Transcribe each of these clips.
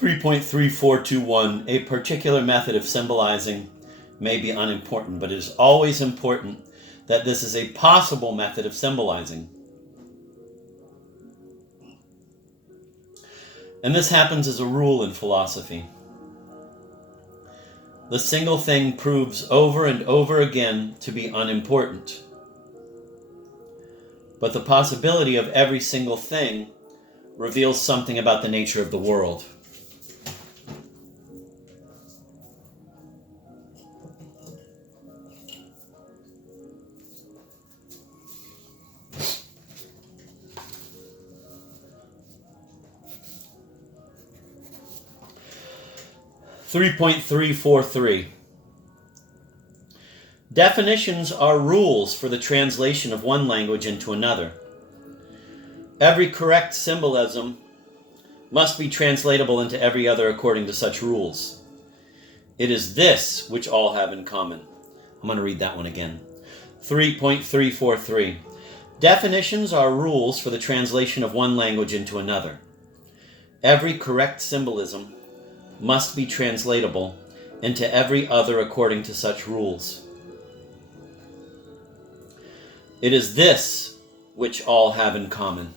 3.3421, a particular method of symbolizing may be unimportant, but it is always important that this is a possible method of symbolizing. And this happens as a rule in philosophy. The single thing proves over and over again to be unimportant. But the possibility of every single thing reveals something about the nature of the world. .343. Definitions are rules for the translation of one language into another. Every correct symbolism must be translatable into every other according to such rules. It is this which all have in common. I'm going to read that one again. 3.343. Definitions are rules for the translation of one language into another. Every correct symbolism must be translatable into every other according to such rules. It is this which all have in common.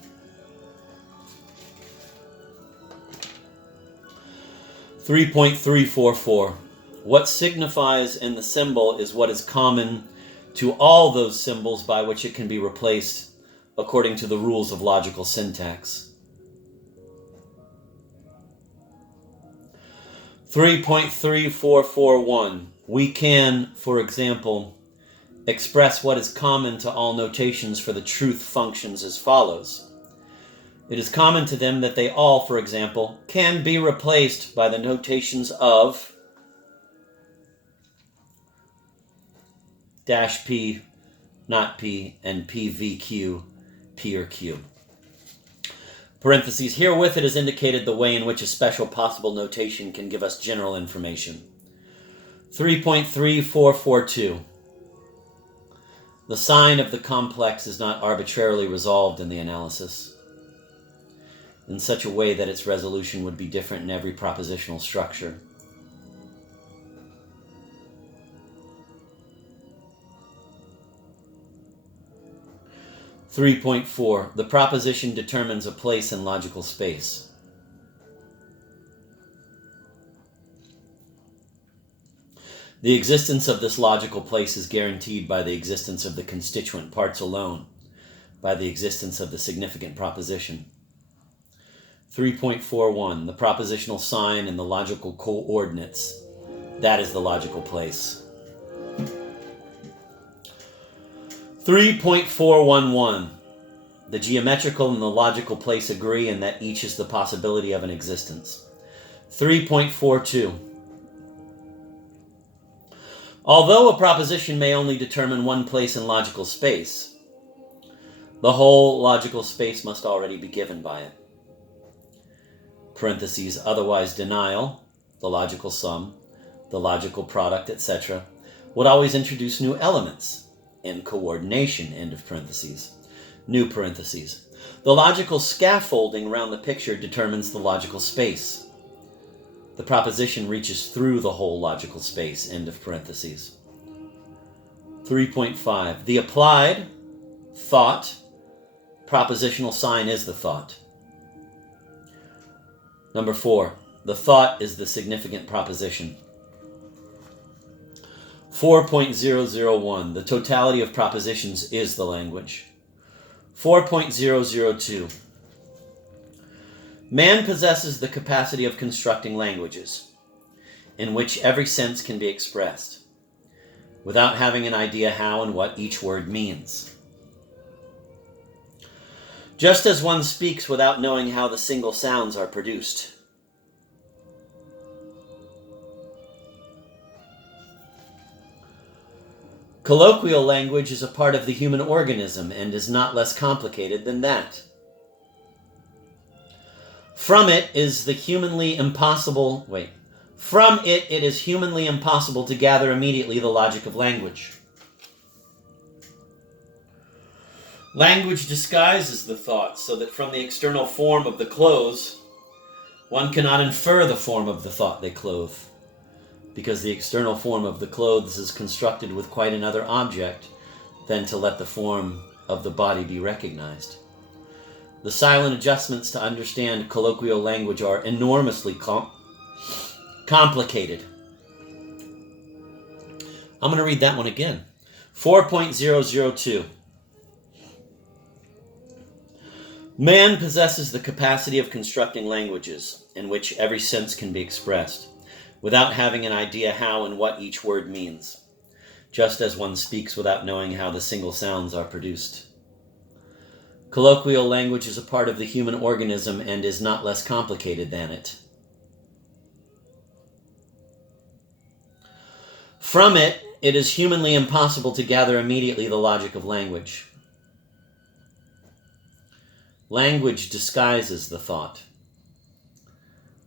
.344. What signifies in the symbol is what is common to all those symbols by which it can be replaced according to the rules of logical syntax. 3.3441. We can, for example, express what is common to all notations for the truth functions as follows. It is common to them that they all, for example, can be replaced by the notations of dash P, not P, and PVQ, P or Q. Parentheses, herewith it is indicated the way in which a special possible notation can give us general information. 3.3442. The sign of the complex is not arbitrarily resolved in the analysis in such a way that its resolution would be different in every propositional structure. .4. The proposition determines a place in logical space. The existence of this logical place is guaranteed by the existence of the constituent parts alone, by the existence of the significant proposition. 3.41. The propositional sign and the logical coordinates. That is the logical place. 3.411. The geometrical and the logical place agree in that each is the possibility of an existence. 3.42. Although a proposition may only determine one place in logical space, the whole logical space must already be given by it. Parentheses, otherwise denial, the logical sum, the logical product, etc., would always introduce new elements in coordination, end of parentheses. New parentheses. The logical scaffolding around the picture determines the logical space. The proposition reaches through the whole logical space, end of parentheses. 3.5. The applied thought propositional sign is the thought. 4. The thought is the significant proposition. 4.001. The totality of propositions is the language. 4.002. Man possesses the capacity of constructing languages, in which every sense can be expressed, without having an idea how and what each word means. Just as one speaks without knowing how the single sounds are produced. Colloquial language is a part of the human organism and is not less complicated than that. From it it is humanly impossible to gather immediately the logic of language. Language disguises the thought so that from the external form of the clothes One cannot infer the form of the thought they clothe, because the external form of the clothes is constructed with quite another object than to let the form of the body be recognized. The silent adjustments to understand colloquial language are enormously complicated. I'm going to read that one again. 4.002. Man possesses the capacity of constructing languages in which every sense can be expressed, without having an idea how and what each word means, just as one speaks without knowing how the single sounds are produced. Colloquial language is a part of the human organism and is not less complicated than it. From it, it is humanly impossible to gather immediately the logic of language. Language disguises the thought,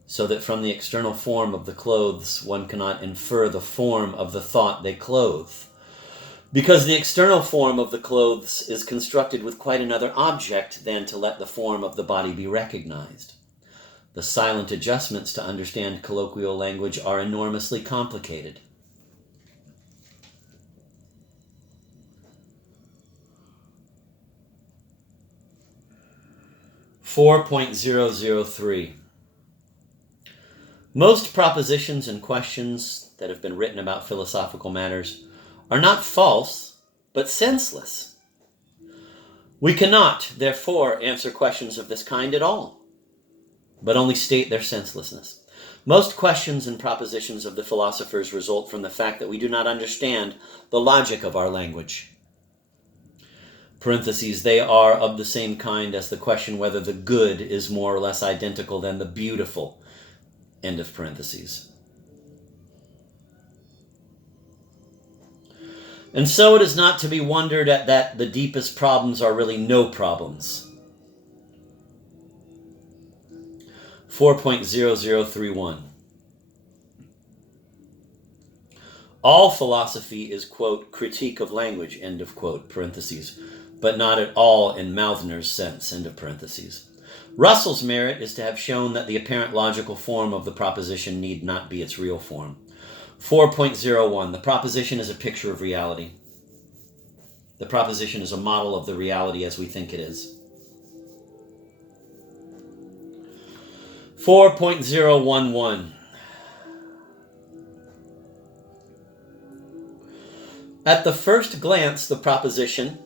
so that from the external form of the clothes one cannot infer the form of the thought they clothe, because the external form of the clothes is constructed with quite another object than to let the form of the body be recognized. The silent adjustments to understand colloquial language are enormously complicated. .003. Most propositions and questions that have been written about philosophical matters are not false, but senseless. We cannot, therefore, answer questions of this kind at all, but only state their senselessness. Most questions and propositions of the philosophers result from the fact that we do not understand the logic of our language. Parentheses, they are of the same kind as the question whether the good is more or less identical than the beautiful. End of parentheses. And so it is not to be wondered at that the deepest problems are really no problems. 4.0031. All philosophy is, quote, critique of language, end of quote, parentheses, but not at all in Mauthner's sense, end of parentheses. Russell's merit is to have shown that the apparent logical form of the proposition need not be its real form. 4.01. The proposition is a picture of reality. The proposition is a model of the reality as we think it is. 4.011. At the first glance, the proposition,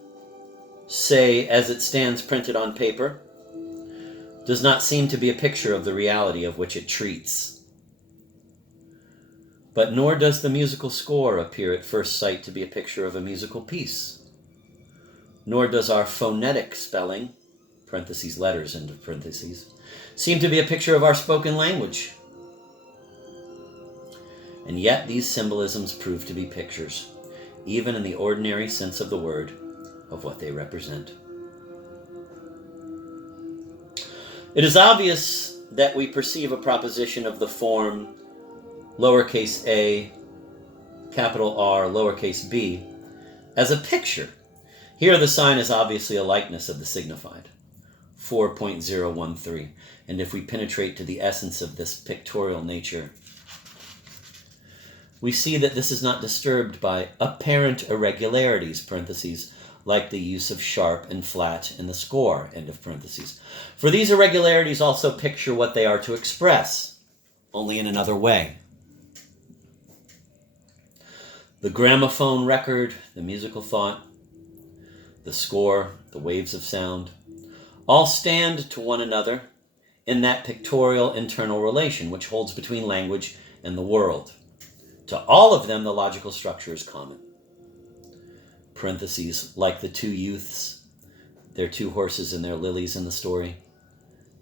say as it stands printed on paper, does not seem to be a picture of the reality of which it treats. But nor does the musical score appear at first sight to be a picture of a musical piece. Nor does our phonetic spelling, parentheses letters, end of parentheses, seem to be a picture of our spoken language. And yet these symbolisms prove to be pictures, even in the ordinary sense of the word, of what they represent. It is obvious that we perceive a proposition of the form lowercase a, capital R, lowercase b, as a picture. Here the sign is obviously a likeness of the signified. 4.013. And if we penetrate to the essence of this pictorial nature, we see that this is not disturbed by apparent irregularities, parentheses, like the use of sharp and flat in the score, end of parentheses. For these irregularities also picture what they are to express, only in another way. The gramophone record, the musical thought, the score, the waves of sound, all stand to one another in that pictorial internal relation which holds between language and the world. To all of them, the logical structure is common. Parentheses, like the two youths, their two horses and their lilies in the story,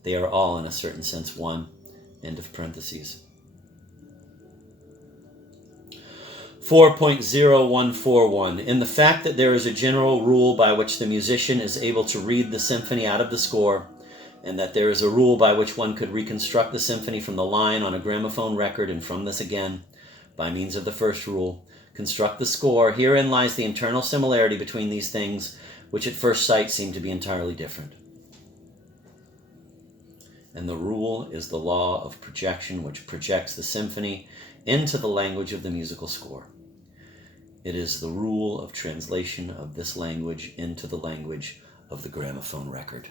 they are all in a certain sense one, end of parentheses. 4.0141. In the fact that there is a general rule by which the musician is able to read the symphony out of the score, and that there is a rule by which one could reconstruct the symphony from the line on a gramophone record, and from this again, by means of the first rule, construct the score, herein lies the internal similarity between these things, which at first sight seem to be entirely different. And the rule is the law of projection, which projects the symphony into the language of the musical score. It is the rule of translation of this language into the language of the gramophone record.